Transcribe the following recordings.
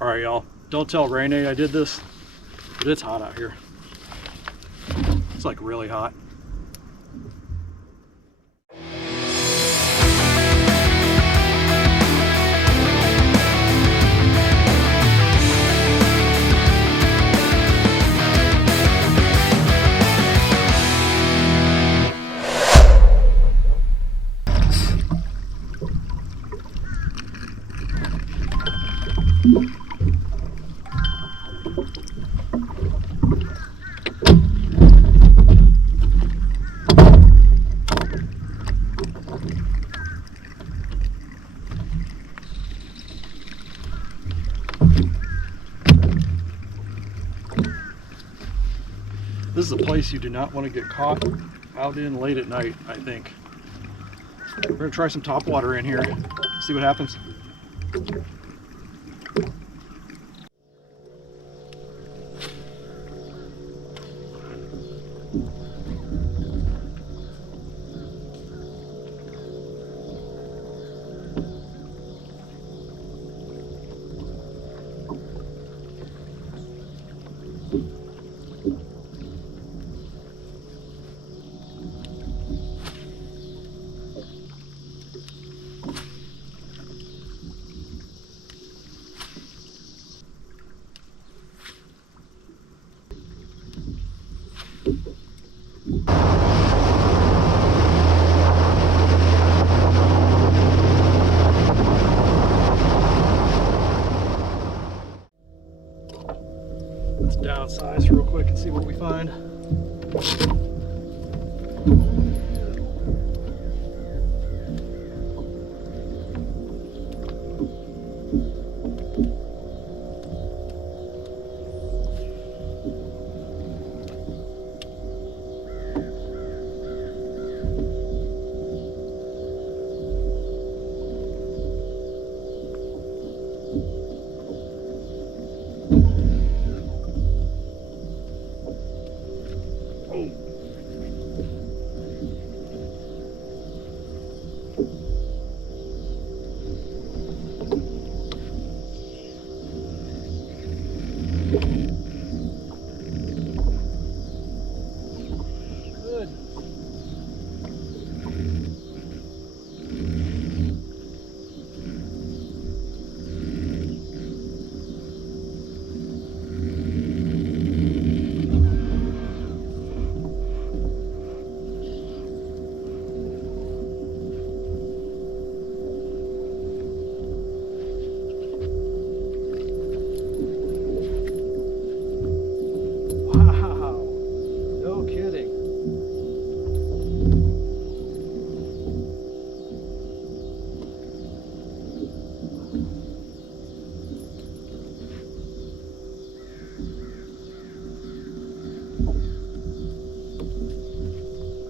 All right, y'all. Don't tell Renee I did this, but it's hot out here. It's like really hot. This is a place you do not want to get caught out in late at night, I think. We're going to try some topwater in here, see what happens. Let's downsize real quick and see what we find.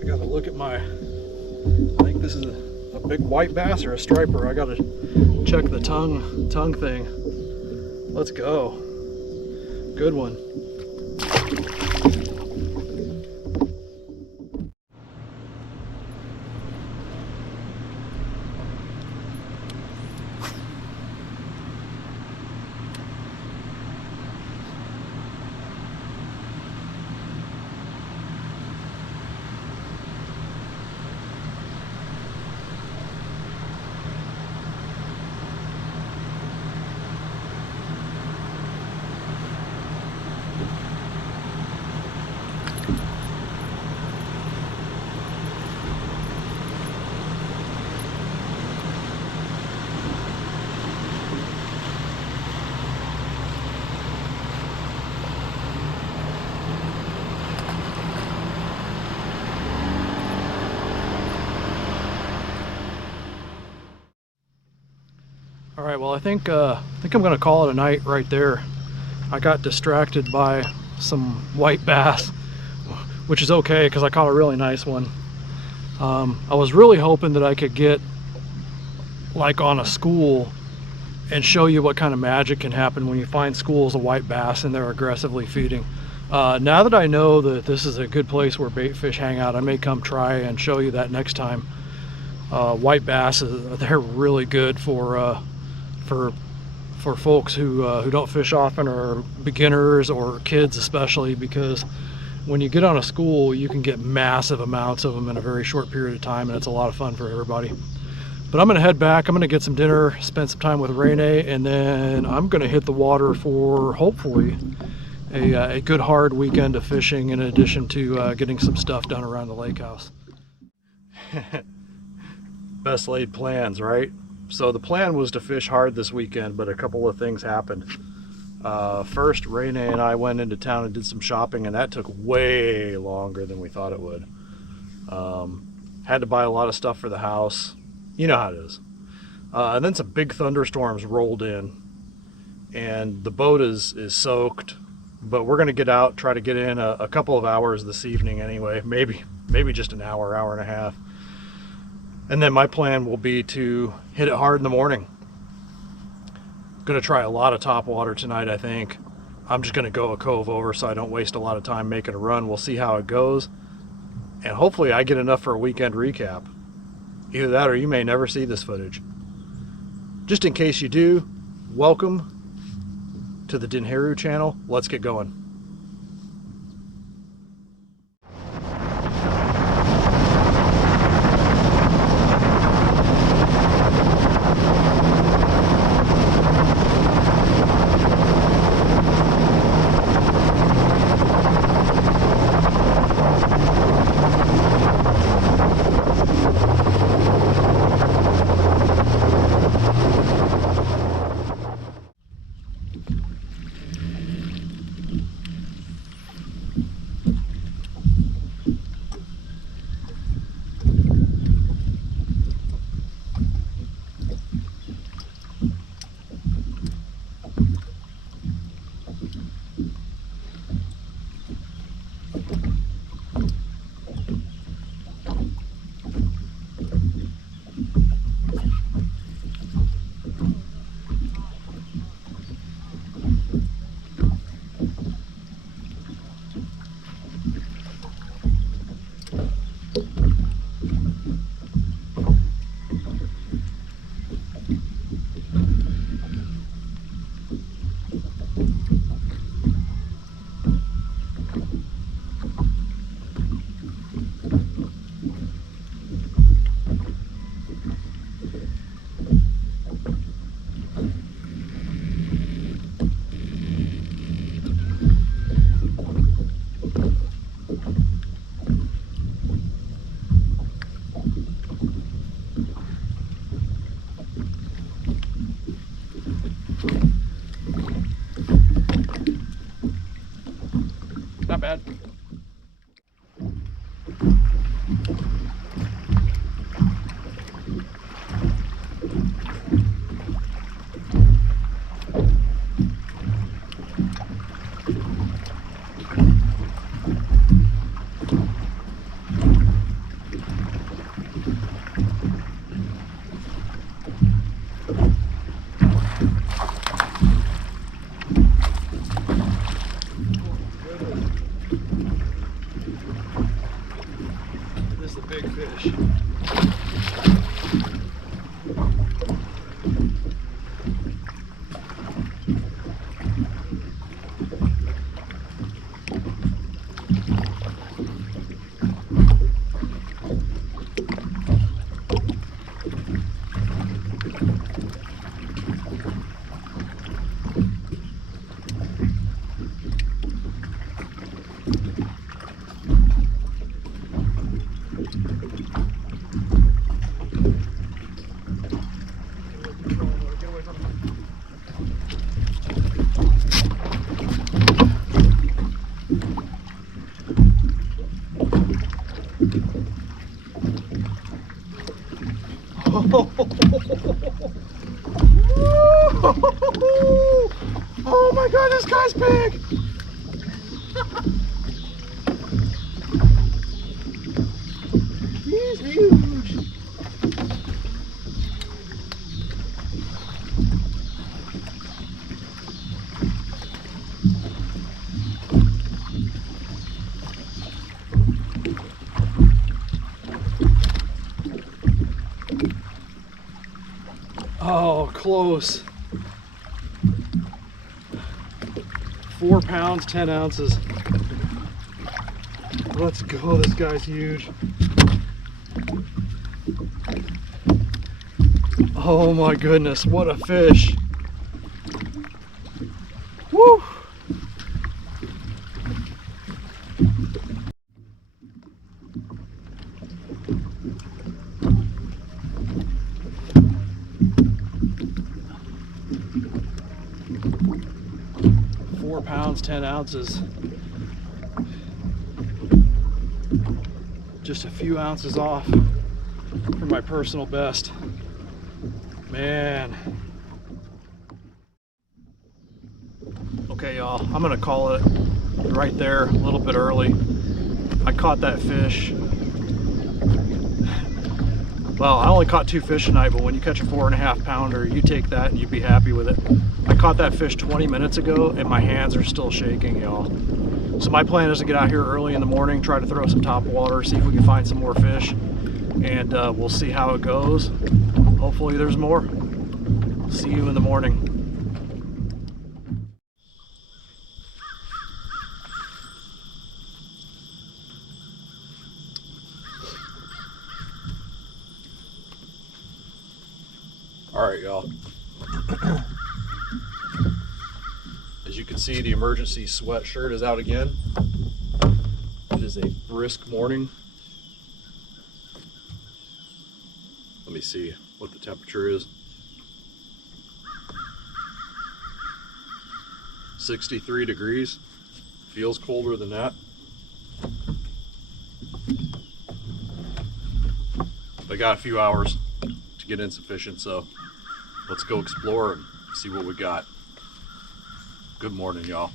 Gotta look at my, I think this is a big white bass or a striper. I gotta check the tongue thing. Let's go. Good one. All right, well, I think I'm gonna call it a night right there. I got distracted by some white bass, which is okay because I caught a really nice one. I was really hoping that I could get like on a school and show you what kind of magic can happen when you find schools of white bass and they're aggressively feeding. Now that I know that this is a good place where bait fish hang out, I may come try and show you that next time. White bass, they're really good for for folks who don't fish often, or beginners or kids especially, because when you get on a school you can get massive amounts of them in a very short period of time, and it's a lot of fun for everybody. But I'm gonna head back, I'm gonna get some dinner, spend some time with Renee, and then I'm gonna hit the water for hopefully a good hard weekend of fishing, in addition to getting some stuff done around the lake house. Best laid plans, right? So the plan was to fish hard this weekend, but a couple of things happened. First, Renee and I went into town and did some shopping, and that took way longer than we thought it would. Had to buy a lot of stuff for the house. You know how it is. And then some big thunderstorms rolled in, and the boat is soaked, but we're gonna get out, try to get in a couple of hours this evening anyway, maybe just an hour, hour and a half. And then my plan will be to hit it hard in the morning. Gonna try a lot of top water tonight, I think. I'm just gonna go a cove over so I don't waste a lot of time making a run. We'll see how it goes, and hopefully I get enough for a weekend recap. Either that or you may never see this footage. Just in case you do, welcome to the Dinheru channel. Let's get going. Not bad. This is the big fish. Oh my god, this guy's big! He's huge! Oh, close. 4 pounds, 10 ounces. Let's go, this guy's huge. Oh my goodness, what a fish. Woo! Pounds, 10 ounces. Just a few ounces off from my personal best. Man. Okay, y'all, I'm gonna call it right there, a little bit early. I caught that fish. Well, I only caught 2 fish tonight, but when you catch a 4.5 pounder, you take that and you'd be happy with it. I caught that fish 20 minutes ago and my hands are still shaking, y'all. So my plan is to get out here early in the morning, try to throw some top water, see if we can find some more fish, and we'll see how it goes. Hopefully there's more. See you in the morning. All right, y'all. As you can see, the emergency sweatshirt is out again. It is a brisk morning. Let me see what the temperature is. 63 degrees. Feels colder than that. I got a few hours to get insufficient, so let's go explore and see what we got. Good morning, y'all.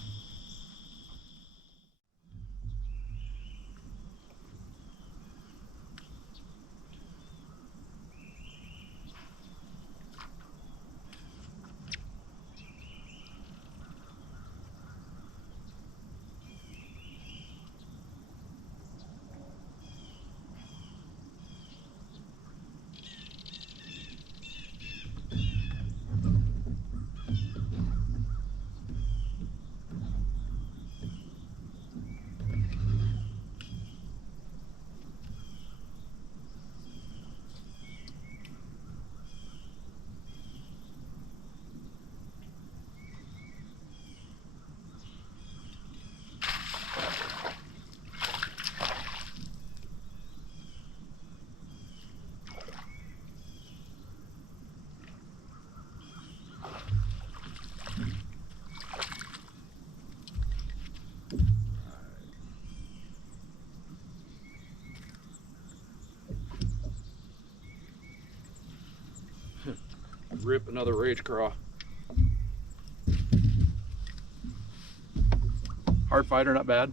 Rip another rage craw. Hard fighter, not bad.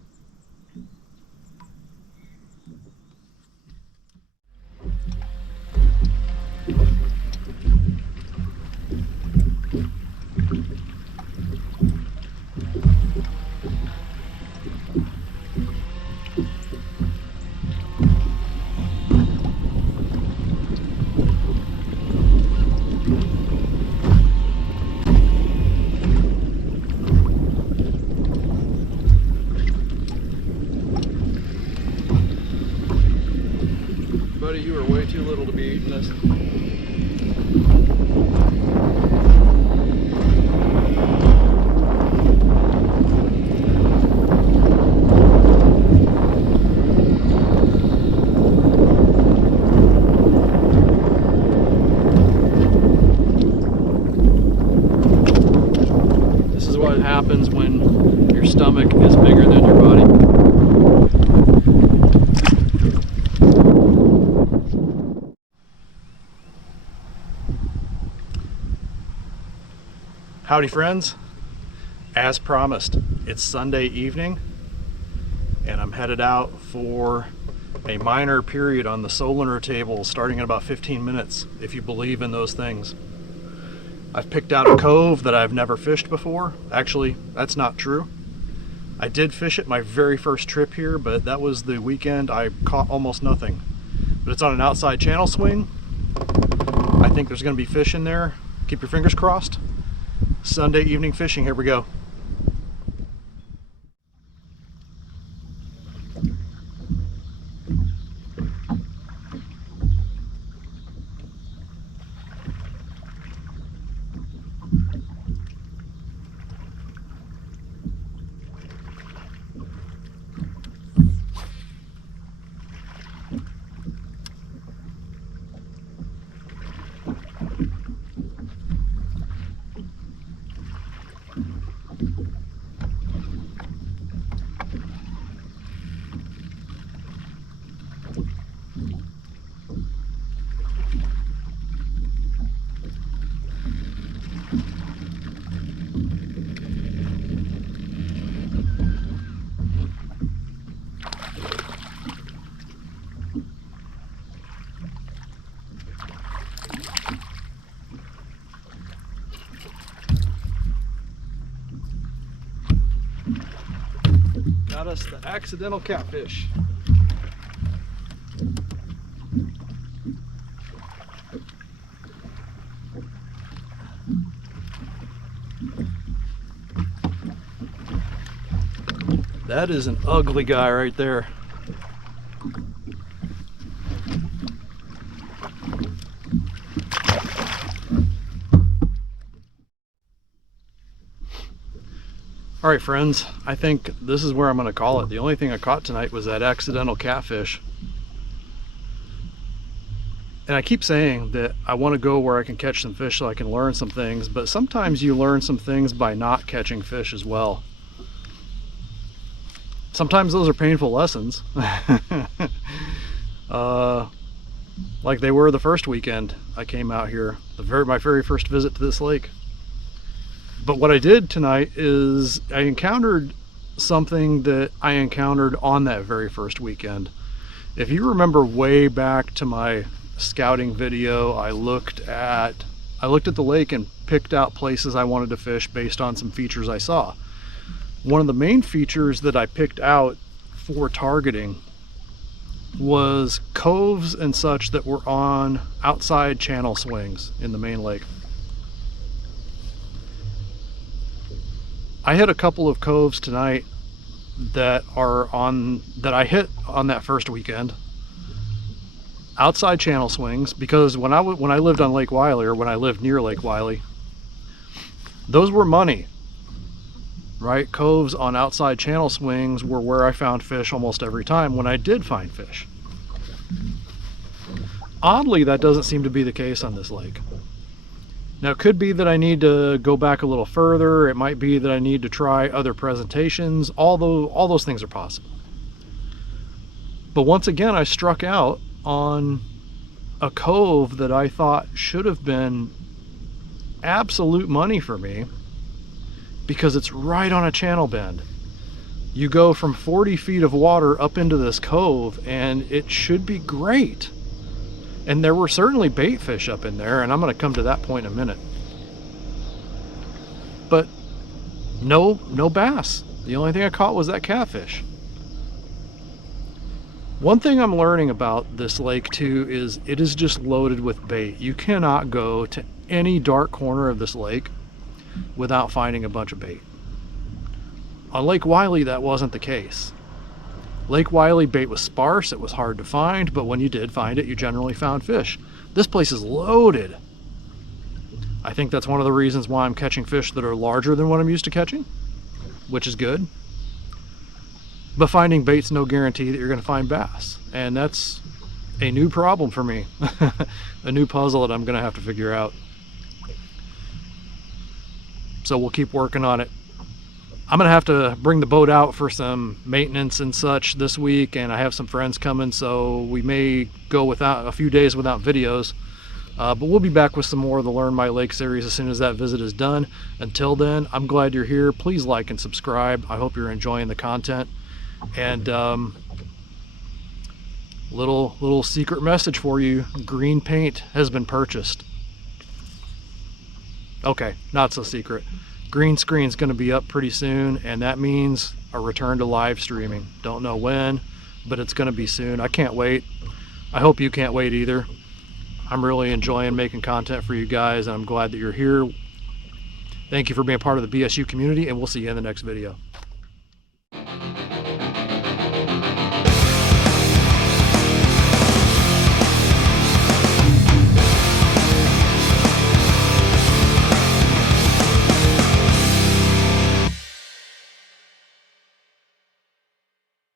Buddy, you are way too little to be eating this. This is what happens when your stomach is bigger than your body. Howdy friends, as promised, it's Sunday evening and I'm headed out for a minor period on the Solinar table starting in about 15 minutes, if you believe in those things. I've picked out a cove that I've never fished before. Actually, that's not true. I did fish it my very first trip here, but that was the weekend I caught almost nothing. But it's on an outside channel swing. I think there's gonna be fish in there. Keep your fingers crossed. Sunday evening fishing, here we go. got us the accidental catfish. That is an ugly guy right there. All right, friends, I think this is where I'm going to call it. The only thing I caught tonight was that accidental catfish. And I keep saying that I want to go where I can catch some fish so I can learn some things, but sometimes you learn some things by not catching fish as well. Sometimes those are painful lessons. Like they were the first weekend I came out here, my very first visit to this lake. But what I did tonight is I encountered something that I encountered on that very first weekend. If you remember way back to my scouting video, I looked at the lake and picked out places I wanted to fish based on some features I saw. One of the main features that I picked out for targeting was coves and such that were on outside channel swings in the main lake. I hit a couple of coves tonight that I hit on that first weekend. Outside channel swings, because when I lived on Lake Wateree, or when I lived near Lake Wateree, those were money. Right? Coves on outside channel swings were where I found fish almost every time when I did find fish. Oddly, that doesn't seem to be the case on this lake. Now, it could be that I need to go back a little further. It might be that I need to try other presentations. Although all those things are possible. But once again, I struck out on a cove that I thought should have been absolute money for me, because it's right on a channel bend. You go from 40 feet of water up into this cove and it should be great. And there were certainly bait fish up in there, and I'm going to come to that point in a minute. But no bass. The only thing I caught was that catfish. One thing I'm learning about this lake too is it is just loaded with bait. You cannot go to any dark corner of this lake without finding a bunch of bait. On Lake Wateree, that wasn't the case. Lake Wateree bait was sparse, it was hard to find, but when you did find it, you generally found fish. This place is loaded. I think that's one of the reasons why I'm catching fish that are larger than what I'm used to catching, which is good. But finding bait's no guarantee that you're going to find bass, and that's a new problem for me. A new puzzle that I'm going to have to figure out. So we'll keep working on it. I'm gonna have to bring the boat out for some maintenance and such this week, and I have some friends coming, so we may go without a few days without videos, but we'll be back with some more of the Learn My Lake series as soon as that visit is done. Until then, I'm glad you're here. Please like and subscribe. I hope you're enjoying the content. And little secret message for you: green paint has been purchased. Okay, not so secret. Green screen's going to be up pretty soon, and that means a return to live streaming. Don't know when, but it's going to be soon. I can't wait. I hope you can't wait either. I'm really enjoying making content for you guys, and I'm glad that you're here. Thank you for being part of the BSU community, and we'll see you in the next video.